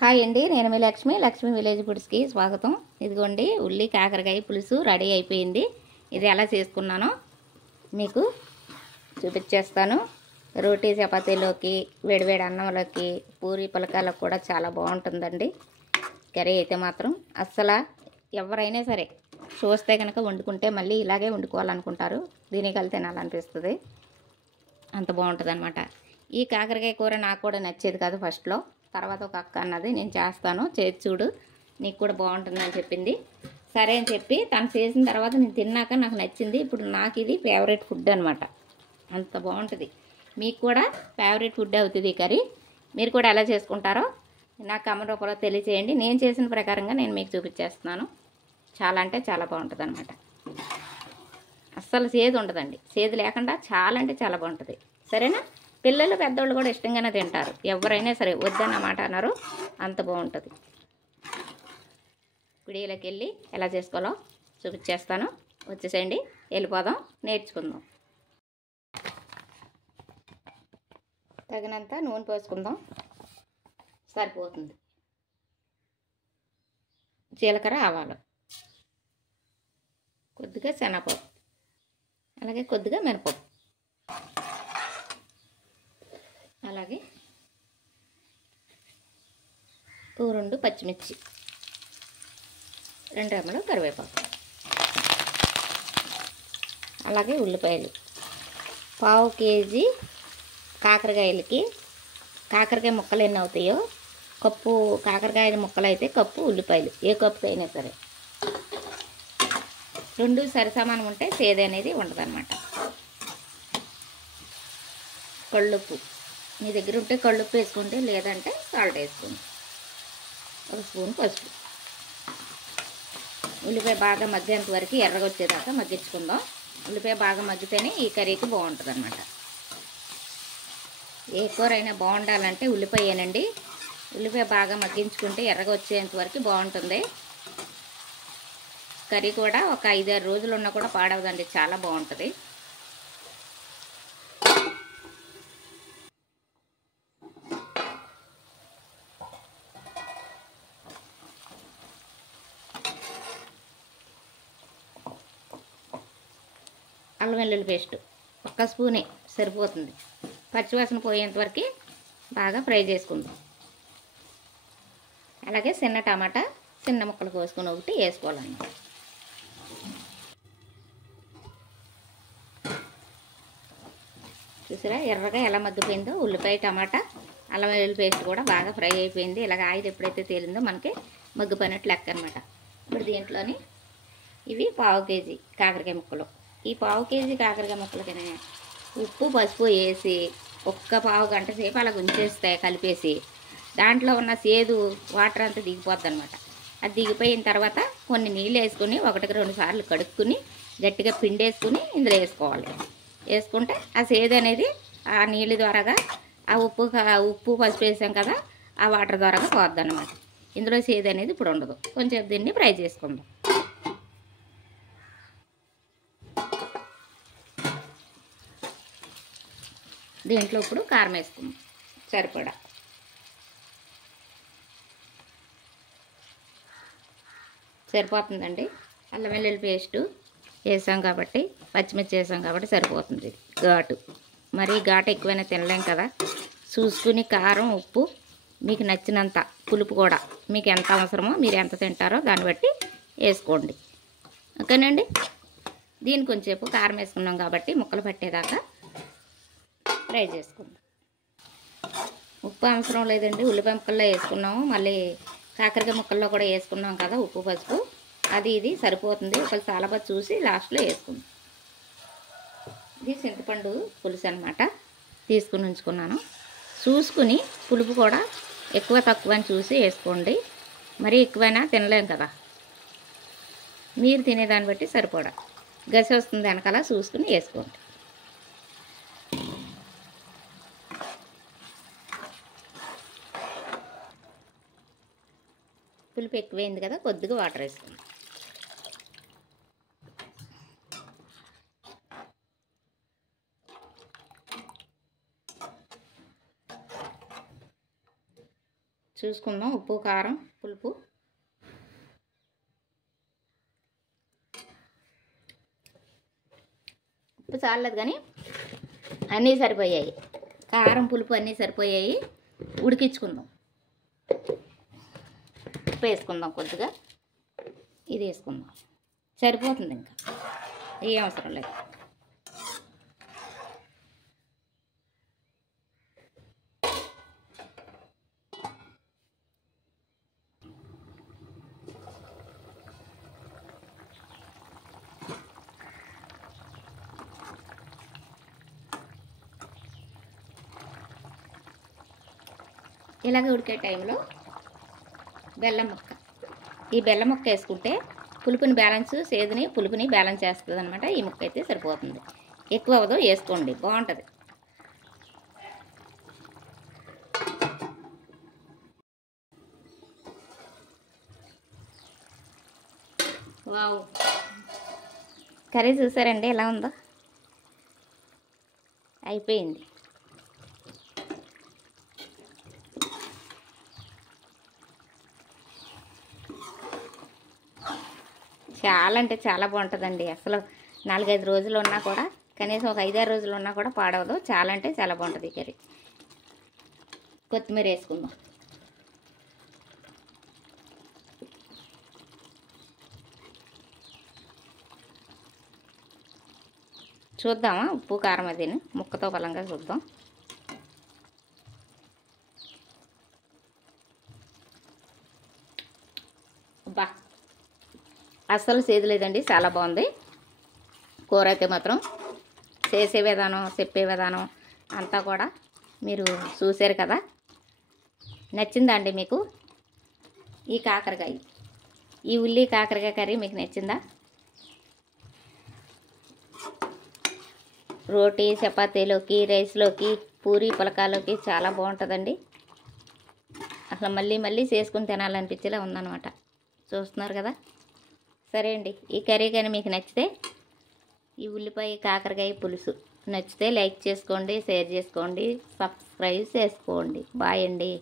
Hi అండి, నేను మీ Lakshmi village ఫుడ్స్కి స్వాగతం. ఇదిగోండి ఉల్లి కాకరకాయ పులుసు రెడీ అయిపోయింది. ఇది ఎలా చేసుకున్నానో మీకు చూపించేస్తాను. రోటీ చపాతీలోకి, వేడివేడి అన్నంలోకి, పూరి పులకాలకు కూడా చాలా బాగుంటుందండి. కర్రీ అయితే మాత్రం అస్సలు ఎవరైనా సరే చూస్తే కనుక వండుకుంటే మళ్ళీ ఇలాగే వండుకోవాలనుకుంటారు. దీనికి కలిసి తినాలనిపిస్తుంది, అంత బాగుంటుంది అనమాట. ఈ కాకరకాయ కూర నాకు కూడా నచ్చేది కాదు ఫస్ట్లో. తర్వాత ఒక అక్క అన్నది, నేను చేస్తాను, చేసి చూడు, నీకు కూడా బాగుంటుందని చెప్పింది. సరే అని చెప్పి తను చేసిన తర్వాత నేను తిన్నాక నాకు నచ్చింది. ఇప్పుడు నాకు ఇది ఫేవరెట్ ఫుడ్ అనమాట. అంత బాగుంటుంది. మీకు కూడా ఫేవరెట్ ఫుడ్ అవుతుంది ఈ కర్రీ. మీరు కూడా ఎలా చేసుకుంటారో నాకు కామెంట్ రూపంలో తెలియచేయండి. నేను చేసిన ప్రకారంగా నేను మీకు చూపించేస్తున్నాను. చాలా అంటే చాలా బాగుంటుంది అనమాట. అస్సలు సేదు ఉండదండి. సేదు లేకుండా చాలా అంటే చాలా బాగుంటుంది. సరేనా? పిల్లలు పెద్దోళ్ళు కూడా ఇష్టంగానే తింటారు. ఎవరైనా సరే వద్దన్న మాట అన్నారు, అంత బాగుంటుంది. గుడిలోకి వెళ్ళి ఎలా చేసుకోవాలో చూపించేస్తాను. వచ్చేసేయండి, వెళ్ళిపోదాం, నేర్చుకుందాం. తగినంత నూనె పోసుకుందాం, సరిపోతుంది. జీలకర్ర, ఆవాలు, కొద్దిగా శనగపప్పు, అలాగే కొద్దిగా మినపప్పు, అలాగే 2 పచ్చిమిర్చి, 2 రెమ్మలు కరివేపాకు, అలాగే ఉల్లిపాయలు. 1/2 కేజీ కాకరకాయలకి కాకరకాయ ముక్కలు ఎన్ని అవుతాయో, కప్పు కాకరకాయ ముక్కలు అయితే కప్పు ఉల్లిపాయలు, ఏ కప్పు అయినా సరే 2 సరిసమానం ఉంటే సేద అనేది ఉండదన్నమాట. కళ్ళుప్పు, మీ దగ్గర ఉంటే కళ్ళుప్పు వేసుకుంటే, లేదంటే సాల్ట్ వేసుకోండి. 1 స్పూన్ పసుపు. ఉల్లిపాయ బాగా మగ్గేంత వరకు ఎర్రగా వచ్చేదాకా మగ్గించుకుందాం. ఉల్లిపాయ బాగా మగ్గితేనే ఈ కర్రీకి బాగుంటుంది అనమాట. ఏ కూర అయినా బాగుండాలంటే ఉల్లిపాయేనండి. ఉల్లిపాయ బాగా మగ్గించుకుంటే ఎర్రగా వచ్చేంత వరకు బాగుంటుంది. కర్రీ కూడా ఒక 5-6 రోజులు ఉన్నా కూడా పాడవదండి, చాలా బాగుంటుంది. అల్లం వెల్లుల్లి పేస్ట్ 1 స్పూనే సరిపోతుంది. పచ్చివాసన పోయేంత వరకు బాగా ఫ్రై చేసుకుందాం. అలాగే చిన్న టమాటా చిన్న ముక్కలు కోసుకొని ఒకటి వేసుకోవాలన్నమాట. చూసారా ఎర్రగా ఎలా మగ్గిపోయిందో. ఉల్లిపాయ, టమాటా, అల్లం వెల్లుల్లి పేస్ట్ కూడా బాగా ఫ్రై అయిపోయింది. ఇలాగ ఆయిల్ ఎప్పుడైతే తేలిందో మనకి మగ్గిపోయినట్లు లెక్క అనమాట. ఇప్పుడు దీంట్లోని ఇవి 1/2 కేజీ కాకరకాయ ముక్కలు. ఈ 1/2 కేజీ కాకరకాయ ముక్కలకి ఉప్పు, పసుపు వేసి 1 గంట సేపు అలా ఉంచేస్తే కలిపేసి, దాంట్లో ఉన్న సేదు వాటర్ అంతా దిగిపోద్ది అనమాట. అది దిగిపోయిన తర్వాత కొన్ని నీళ్ళు వేసుకుని 1-2 సార్లు కడుక్కుని గట్టిగా పిండేసుకుని ఇందులో వేసుకోవాలి. వేసుకుంటే ఆ సేదు అనేది ఆ నీళ్ళ ద్వారాగా, ఆ ఉప్పు పసుపు వేసాం కదా, ఆ వాటర్ ద్వారాగా పోద్ది అనమాట. ఇందులో సేదు అనేది ఇప్పుడు ఉండదు. కొంచెం దీన్ని ఫ్రై చేసుకుందాం. దీంట్లో ఇప్పుడు కారం వేసుకుందాం సరిపడా. సరిపోతుందండి. అల్లం వెల్లుల్లి పేస్టు వేసాం కాబట్టి, పచ్చిమిర్చి వేసాం కాబట్టి సరిపోతుంది. ఘాటు, మరీ ఘాటు ఎక్కువైనా తినలేం కదా. చూసుకుని కారం, ఉప్పు మీకు నచ్చినంత, పులుపు కూడా మీకు ఎంత అవసరమో, మీరు ఎంత తింటారో దాన్ని బట్టి వేసుకోండి. ఓకేనండి. దీని కొంచెంసేపు కారం వేసుకున్నాం కాబట్టి ముక్కలు పట్టేదాకా ఫ్రై చేసుకుందాం. ఉప్పు అవసరం లేదండి, ఉల్లిపాయ ముక్కల్లో వేసుకున్నాము, మళ్ళీ కాకరకాయ ముక్కల్లో కూడా వేసుకున్నాం కదా ఉప్పు పసుపు. అది ఇది సరిపోతుంది. ఒకళ్ళు చాలా చూసి లాస్ట్లో వేసుకుందాం. ఇది చింతపండు పులుసు అనమాట, తీసుకుని ఉంచుకున్నాను. చూసుకుని పులుపు కూడా ఎక్కువ తక్కువ అని చూసి వేసుకోండి. మరీ ఎక్కువైనా తినలేం కదా, మీరు తినేదాన్ని బట్టి సరిపడా. గసి వస్తుంది వెనకాల చూసుకుని వేసుకోండి. పులుపు ఎక్కువైంది కదా, కొద్దిగా వాటర్ వేసుకోండి. చూసుకుందాం. ఉప్పు, కారం, పులుపు. ఉప్పు చాలలేదు కానీ అన్నీ సరిపోయాయి. కారం, పులుపు అన్నీ సరిపోయాయి. ఉడికించుకుందాం. ఉప్పు వేసుకుందాం కొద్దిగా. ఇది వేసుకుందాం. సరిపోతుంది, ఇంకా ఏ అవసరం లేదు. ఇలాగ ఉడికే టైంలో బెల్లం ముక్క. ఈ బెల్లం ముక్క వేసుకుంటే పులుపుని బ్యాలెన్స్, సేదుని పులుపుని బ్యాలెన్స్ చేస్తుంది అనమాట. ఈ ముక్క అయితే సరిపోతుంది. ఎక్కువ అవ్వదు, వేసుకోండి, బాగుంటుంది. వావ్, కర్రీ చూసారండి ఎలా ఉందో? అయిపోయింది. చాలా అంటే చాలా బాగుంటుందండి. అసలు 4-5 రోజులు ఉన్నా కూడా, కనీసం ఒక 5-6 రోజులు ఉన్నా కూడా పాడవదు. చాలా అంటే చాలా బాగుంటుంది ఈ కర్రీ. కొత్తిమీర వేసుకుందాం. చూద్దామా ఉప్పు, కారం అదిని ముక్కతో బలంగా చూద్దాం. బా, అస్సలు సేదు లేదండి, చాలా బాగుంది కూర అయితే మాత్రం. చేసే విధానం, చెప్పే విధానం అంతా కూడా మీరు చూసారు కదా. నచ్చిందా అండి మీకు ఈ కాకరకాయ, ఈ ఉల్లి కాకరకాయ కర్రీ మీకు నచ్చిందా? రోటీ, చపాతీలోకి, రైస్లోకి, పూరి పులకాలోకి చాలా బాగుంటుందండి. అసలు మళ్ళీ మళ్ళీ చేసుకుని తినాలనిపించేలా ఉందన్నమాట. చూస్తున్నారు కదా. సరే అండి, ఈ కర్రీ కానీ మీకు నచ్చితే, ఈ ఉల్లిపాయ కాకరకాయ పులుసు నచ్చితే లైక్ చేసుకోండి, షేర్ చేసుకోండి, సబ్స్క్రైబ్ చేసుకోండి. బాయ్ అండి.